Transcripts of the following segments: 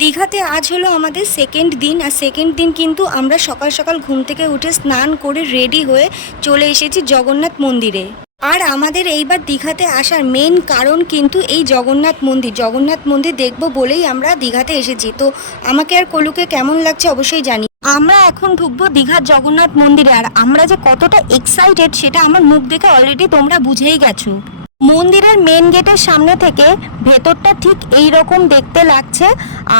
দীঘাতে আজ হলো আমাদের সেকেন্ড দিন, আর সেকেন্ড দিন কিন্তু আমরা সকাল সকাল ঘুম থেকে উঠে স্নান করে রেডি হয়ে চলে এসেছি জগন্নাথ মন্দিরে। আর আমাদের এইবার দীঘাতে আসার মেন কারণ কিন্তু এই জগন্নাথ মন্দির। জগন্নাথ মন্দির দেখব বলেই আমরা দীঘাতে এসেছি। তো আমাকে আর কলুকে কেমন লাগছে অবশ্যই জানি। আমরা এখন ঢুকবো দীঘার জগন্নাথ মন্দিরে, আর আমরা যে কতটা এক্সাইটেড সেটা আমার মুখ দেখে অলরেডি তোমরা বুঝেই গেছো। মন্দিরের মেন গেটের সামনে থেকে ভেতরটা ঠিক এই রকম দেখতে লাগছে।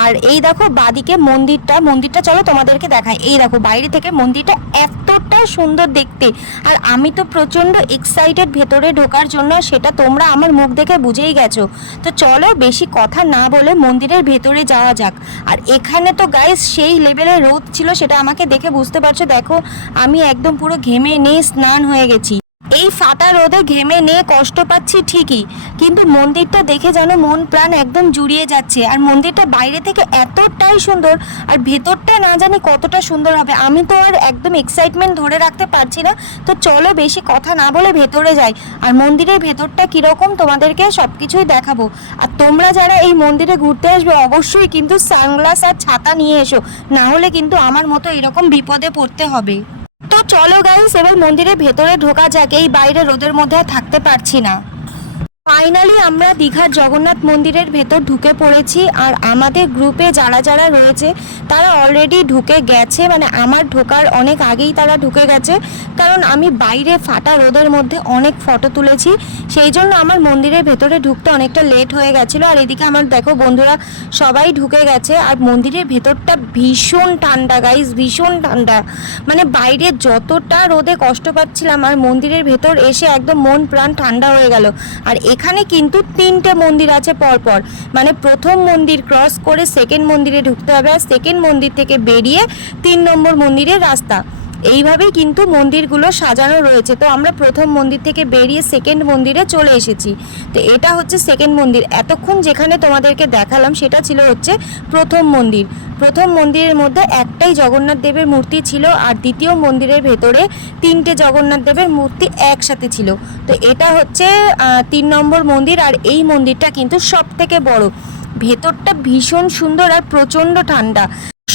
আর এই দেখো বাদিকে মন্দিরটা মন্দিরটা চলো তোমাদেরকে দেখায় এই দেখো বাইরে থেকে মন্দিরটা এতটা সুন্দর দেখতে। আর আমি তো প্রচণ্ড এক্সাইটেড ভেতরে ঢোকার জন্য, সেটা তোমরা আমার মুখ দেখে বুঝেই গেছো। তো চলো বেশি কথা না বলে মন্দিরের ভেতরে যাওয়া যাক। আর এখানে তো গাইস সেই লেভেলের রোদ ছিল, সেটা আমাকে দেখে বুঝতে পারছ। দেখো, আমি একদম পুরো ঘেমে নিয়ে স্নান হয়ে গেছি। এই ফাটা রোদে ঘেমে নিয়ে কষ্ট পাচ্ছি ঠিকই, কিন্তু মন্দিরটা দেখে যেন মন প্রাণ একদম জুড়িয়ে যাচ্ছে। আর মন্দিরটা বাইরে থেকে এতটাই সুন্দর, আর ভেতরটা না জানি কতটা সুন্দর হবে। আমি তো আর একদম এক্সাইটমেন্ট ধরে রাখতে পারছি না। তো চলো বেশি কথা না বলে ভেতরে যাই। আর মন্দিরের ভেতরটা কীরকম তোমাদেরকে সব কিছুই দেখাবো। আর তোমরা যারা এই মন্দিরে ঘুরতে আসবে, অবশ্যই কিন্তু সানগ্লাস আর ছাতা নিয়ে এসো। না হলে কিন্তু আমার মতো এরকম বিপদে পড়তে হবে। চলো গাইস এবার মন্দিরের ভেতরে ঢোকা যাক এই বাইরে রোদের মধ্যে থাকতে পারছি না। ফাইনালি আমরা দীঘার জগন্নাথ মন্দিরের ভেতর ঢুকে পড়েছি আর আমাদের গ্রুপে যারা যারা রয়েছে, তারা অলরেডি ঢুকে গেছে। মানে আমার ঢোকার অনেক আগেই তারা ঢুকে গেছে। কারণ আমি বাইরে ফাটা রোদের মধ্যে অনেক ফটো তুলেছি। সেই জন্য আমার মন্দিরের ভেতরে ঢুকতে অনেকটা লেট হয়ে গেছিল। আর এদিকে আমার দেখো বন্ধুরা, সবাই ঢুকে গেছে। আর মন্দিরের ভেতরটা ভীষণ ঠান্ডা গাইস ভীষণ ঠান্ডা। মানে বাইরে যতটা রোদে কষ্ট পাচ্ছিলাম, আর মন্দিরের ভেতর এসে একদম মন প্রাণ ঠান্ডা হয়ে গেল। আর এখানে কিন্তু তিনটে মন্দির আছে পরপর। মানে প্রথম মন্দির ক্রস করে সেকেন্ড মন্দিরে ঢুকতে হবে আর সেকেন্ড মন্দির থেকে বেরিয়ে তিন নম্বর মন্দিরের রাস্তা। এইভাবেই কিন্তু মন্দিরগুলো সাজানো রয়েছে। তো আমরা প্রথম মন্দির থেকে বেরিয়ে সেকেন্ড মন্দিরে চলে এসেছি। তো এটা হচ্ছে সেকেন্ড মন্দির। এতক্ষণ যেখানে তোমাদেরকে দেখালাম সেটা ছিল হচ্ছে প্রথম মন্দির। প্রথম মন্দিরের মধ্যে একটাই জগন্নাথ দেবের মূর্তি ছিল আর দ্বিতীয় মন্দিরের ভেতরে তিনটে জগন্নাথ দেবের মূর্তি একসাথে ছিল। তো এটা হচ্ছে তিন নম্বর মন্দির আর এই মন্দিরটা কিন্তু সব থেকে বড়। ভেতরটা ভীষণ সুন্দর আর প্রচণ্ড ঠান্ডা।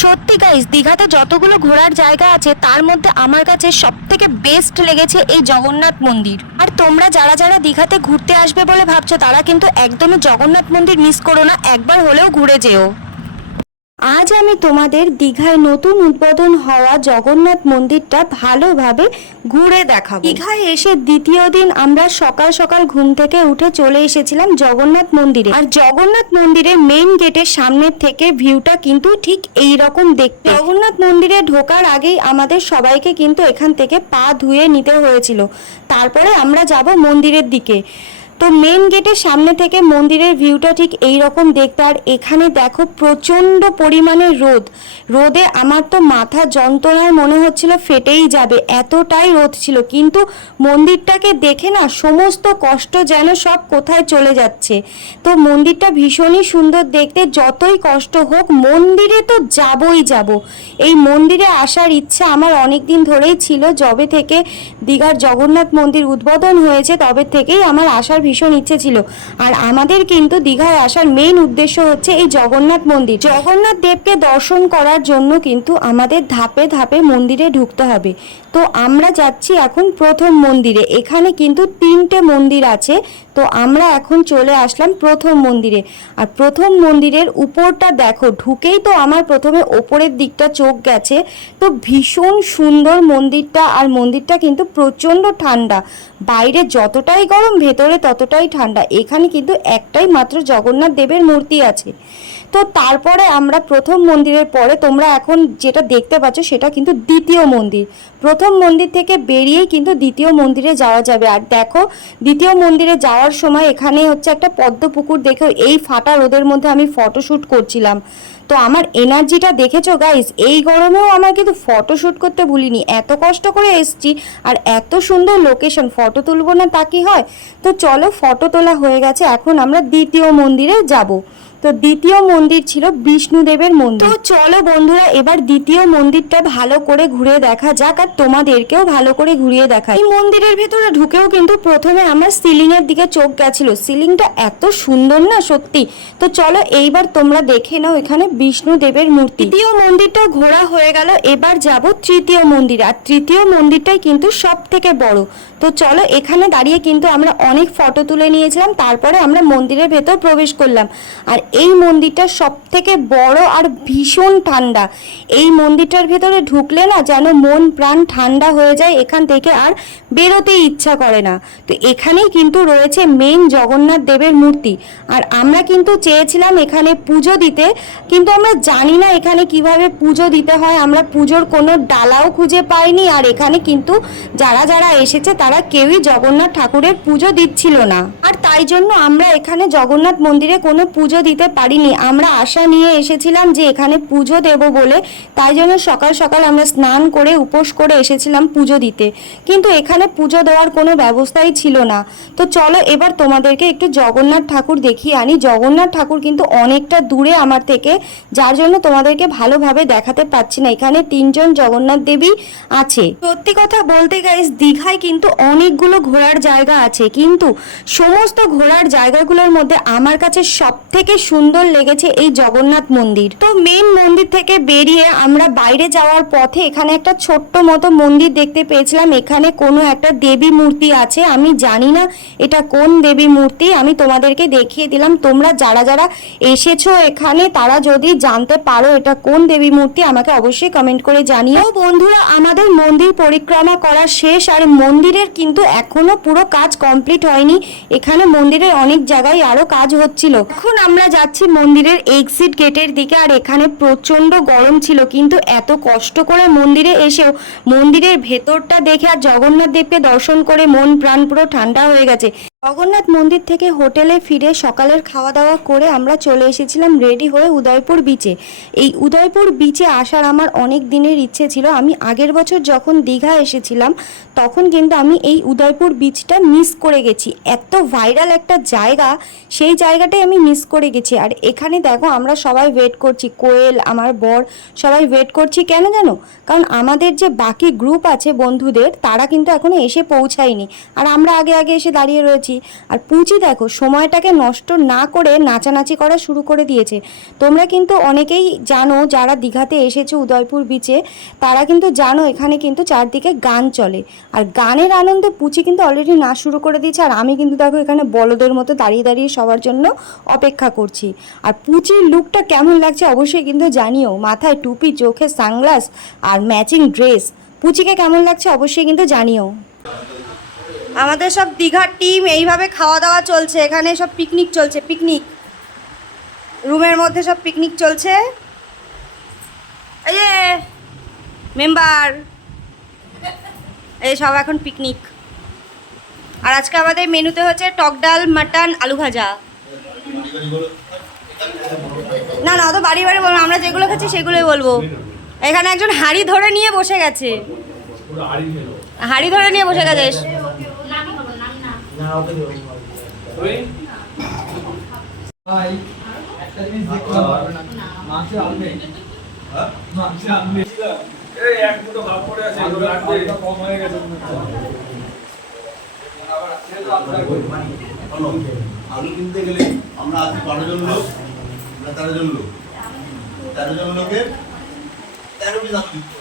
সত্যি গাইস দীঘাতে যতগুলো ঘোরার জায়গা আছে, তার মধ্যে আমার কাছে সব থেকে বেস্ট লেগেছে এই জগন্নাথ মন্দির। আর তোমরা যারা যারা দীঘাতে ঘুরতে আসবে বলে ভাবছ, তারা কিন্তু একদমই জগন্নাথ মন্দির মিস করো না, একবার হলেও ঘুরে যেও। আমি তোমাদের দীঘায় নতুন উদ্বোধন হওয়া জগন্নাথ মন্দিরটা ভালোভাবে ঘুরে দেখাবো। দীঘায় এসে দ্বিতীয় দিন আমরা সকাল সকাল ঘুম থেকে উঠে চলে এসেছিলাম জগন্নাথ মন্দিরে। আর জগন্নাথ মন্দিরের মেইন গেটের সামনের থেকে ভিউটা কিন্তু ঠিক এই রকম দেখতে। জগন্নাথ মন্দিরে ঢোকার আগেই আমাদের সবাইকে কিন্তু এখান থেকে পা ধুয়ে নিতে হয়েছিল। তারপরে আমরা যাব মন্দিরের দিকে। তো মেন গেটের সামনে থেকে মন্দিরের ভিউটা ঠিক এই রকম দেখতে। আর এখানে দেখো প্রচণ্ড পরিমাণে রোদ। রোদে আমার তো মাথা যন্ত্রণায় মনে হচ্ছিল ফেটেই যাবে। এতটাই রোদ ছিল। কিন্তু মন্দিরটাকে দেখে না সমস্ত কষ্ট যেন সব কোথায় চলে যাচ্ছে। তো মন্দিরটা ভীষণই সুন্দর দেখতে। যতই কষ্ট হোক, মন্দিরে তো যাবই যাব। এই মন্দিরে আসার ইচ্ছা আমার অনেক দিন ধরেই ছিল। যবে থেকে দীঘার জগন্নাথ মন্দির উদ্বোধন হয়েছে, তবে থেকেই আমার আসার ভীষণ ইচ্ছে ছিল। আর আমাদের কিন্তু দীঘায় আসার মেন উদ্দেশ্য হচ্ছে এই জগন্নাথ মন্দির। জগন্নাথ দেবকে দর্শন করার জন্য কিন্তু আমাদের ধাপে ধাপে মন্দিরে ঢুকতে হবে। তো আমরা যাচ্ছি এখন প্রথম মন্দিরে। এখানে কিন্তু তিনটে মন্দির আছে। তো আমরা এখন চলে আসলাম প্রথম মন্দিরে। আর প্রথম মন্দিরের উপরটা দেখো, ঢুকেই তো আমার প্রথমে ওপরের দিকটা চোখ গেছে। তো ভীষণ সুন্দর মন্দিরটা, আর মন্দিরটা কিন্তু প্রচণ্ড ঠান্ডা। বাইরে যতটাই গরম, ভেতরে ততটাই ঠান্ডা। এখানে কিন্তু একটাই মাত্র জগন্নাথ দেবের মূর্তি আছে। তো তারপরে আমরা প্রথম মন্দিরের পরে তোমরা এখন যেটা দেখতে পাচ্ছ, সেটা কিন্তু দ্বিতীয় মন্দির। প্রথম মন্দির থেকে বেরিয়েই কিন্তু দ্বিতীয় মন্দিরে যাওয়া যাবে। আর দেখো, দ্বিতীয় মন্দিরে যাওয়ার সময় এখানে হচ্ছে একটা পদ্ম পুকুর দেখে এই ফাটা রোদের মধ্যে আমি ফটোশ্যুট করছিলাম। তো আমার এনার্জিটা দেখেছ গাইস এই গরমেও আমার কিন্তু ফটোশ্যুট করতে ভুলিনি। এত কষ্ট করে এসছি আর এত সুন্দর লোকেশন ফটো তুলবো না তা কি হয়? তো চলো, ফটো তোলা হয়ে গেছে। এখন আমরা দ্বিতীয় মন্দিরে যাব। তো দ্বিতীয় মন্দির ছিল বিষ্ণুদেবের মন্দির। তো চলো বন্ধুরা, এবার দ্বিতীয় মন্দিরটা ভালো করে ঘুরে দেখা যাক আর তোমাদেরকেও ভালো করে ঘুরিয়ে দেখা এই মন্দিরের ভেতরে ঢুকেও কিন্তু প্রথমে আমার সিলিং এর দিকে চোখ গেছিল। সিলিংটা এত সুন্দর না সত্যি? তো চলো এইবার তোমরা দেখে নাও এখানে বিষ্ণুদেবের মূর্তি। দ্বিতীয় মন্দিরটা ঘোরা হয়ে গেল, এবার যাব তৃতীয় মন্দির। আর তৃতীয় মন্দিরটাই কিন্তু সব থেকে বড়। তো চলো এখানে দাঁড়িয়ে কিন্তু আমরা অনেক ফটো তুলে নিয়েছিলাম, তারপরে আমরা মন্দিরের ভেতর প্রবেশ করলাম। আর এই মন্দিরটা সব থেকে বড় আর ভীষণ ঠান্ডা। এই মন্দিরটার ভেতরে ঢুকলে না যেন মন প্রাণ ঠান্ডা হয়ে যায়, এখান থেকে আর বেরোতে ইচ্ছা করে না। তো এখানেই কিন্তু রয়েছে মেন জগন্নাথ দেবের মূর্তি। আর আমরা কিন্তু চেয়েছিলাম এখানে পুজো দিতে, কিন্তু আমরা জানি না এখানে কীভাবে পুজো দিতে হয়। আমরা পুজোর কোনো ডালাও খুঁজে পাইনি, আর এখানে কিন্তু যারা যারা এসেছে তারা কেউই জগন্নাথ ঠাকুরের পুজো দিচ্ছিল না। আর তাই জন্য আমরা এখানে জগন্নাথ মন্দিরে কোনো পুজো দিতে পারিনি। আমরা আশা নিয়ে এসেছিলাম যে এখানে পুজো দেব বলে। তাই জন্য সকাল সকাল আমরা স্নান করে, উপোস করে এসেছিলাম পুজো দিতে। কিন্তু এখানে পুজো দেওয়ার কোনো ব্যবস্থাই ছিল না। তো চলো এবার তোমাদেরকে একটু জগন্নাথ ঠাকুর দেখিয়ে আনি। জগন্নাথ ঠাকুর কিন্তু অনেকটা দূরে আমার থেকে, যার জন্য তোমাদেরকে ভালোভাবে দেখাতে পারছি না। এখানে তিনজন জগন্নাথ দেবী আছে। সত্যি কথা বলতে গাইস দীঘায় কিন্তু অনেকগুলো ঘোরার জায়গা আছে, কিন্তু সমস্ত ঘোরার জায়গাগুলোর মধ্যে আমার কাছে সব থেকে সুন্দর লেগেছে এই জগন্নাথ মন্দির। তো মেন মন্দির থেকে বেরিয়ে আমরা বাইরে যাওয়ার পথে এখানে একটা ছোট্ট মতো মন্দির দেখতে পেয়েছিলাম। এখানে কোনো একটা দেবী মূর্তি আছে, আমি জানি না এটা কোন দেবী মূর্তি, আমি তোমাদেরকে দেখিয়ে দিলাম। তোমরা যারা যারা এসেছ এখানে, তারা যদি জানতে পারো এটা কোন দেবী মূর্তি, আমাকে অবশ্যই কমেন্ট করে জানিও। বন্ধুরা, আমাদের মন্দির পরিক্রমা করা শেষ, আর মন্দিরের কিন্তু এখনও পুরো কাজ কমপ্লিট হয়নি। এখানে মন্দিরের অনেক জায়গায় আরও কাজ হচ্ছিল। এখন আমরা যাচ্ছি মন্দিরের এক্সিট গেটের দিকে, আর এখানে প্রচণ্ড গরম ছিল, কিন্তু এত কষ্ট করে মন্দিরে এসেও, মন্দিরের ভেতরটা দেখে আর জগন্নাথ দেবকে দর্শন করে মন প্রাণ পুরো ঠান্ডা হয়ে গেছে। জগন্নাথ মন্দির থেকে হোটেলে ফিরে সকালের খাওয়া দাওয়া করে আমরা চলে এসেছিলাম রেডি হয়ে উদয়পুর বিচে এই উদয়পুর বিচে আসার আমার অনেক দিনের ইচ্ছে ছিল। আমি আগের বছর যখন দীঘা এসেছিলাম, তখন কিন্তু আমি এই উদয়পুর বিচটা মিস করে গেছি। এত ভাইরাল একটা জায়গা, সেই জায়গাটাই আমি মিস করে গেছি। আর এখানে দেখো, আমরা সবাই ওয়েট করছি। কোয়েল, আমার বর, সবাই ওয়েট করছি। কেন জানো? কারণ আমাদের যে বাকি গ্রুপ আছে বন্ধুদের, তারা কিন্তু এখনও এসে পৌঁছায়নি। আর আমরা আগে আগে এসে দাঁড়িয়ে রয়েছি। আর পুচি দেখো, সময়টাকে নষ্ট না করে নাচানাচি করা শুরু করে দিয়েছে। তোমরা কিন্তু অনেকেই জানো, যারা দীঘাতে এসেছে উদয়পুর বিচে তারা কিন্তু জানো এখানে কিন্তু চারদিকে গান চলে। আর গানের আনন্দে পুচি কিন্তু অলরেডি নাচ শুরু করে দিয়েছে, আর আমি কিন্তু দেখো এখানে বলদের মতো দাঁড়িয়ে দাঁড়িয়ে সবার জন্য অপেক্ষা করছি। আর পুচির লুকটা কেমন লাগছে অবশ্যই কিন্তু জানিও। মাথায় টুপি, চোখে সানগ্লাস আর ম্যাচিং ড্রেস পুচিকে কেমন লাগছে অবশ্যই কিন্তু জানিও। আমাদের সব দীঘার টিম এইভাবে খাওয়া দাওয়া চলছে, এখানে সব পিকনিক চলছে পিকনিক রুমের মধ্যে সব পিকনিক চলছে। এই যে মেম্বার এই সব এখন পিকনিক আর আজকে আমাদের মেনুতে হচ্ছে টক ডাল, মাটন, আলু ভাজা। না না, অত বাড়ি বাড়ি বলব আমরা যেগুলো খাচ্ছি সেগুলোই বলব। এখানে একজন হাড়ি ধরে নিয়ে বসে গেছে। হাড়ি ধরে নিয়ে বসে গেছে। ভাই একটা জিনিস দেখতে পারবে না। মাংসের আলু নেই। মাংসের আলু এই এক মুঠো ভাত পড়ে আছে এগুলো লাগবে কম হয়ে গেছে। আলু কিনতে গেলে আমরা আছি বারো জন লোক আমরা তেরো জন লোক। তেরো জন লোকের তেরো পিস আলু দিতে হবে।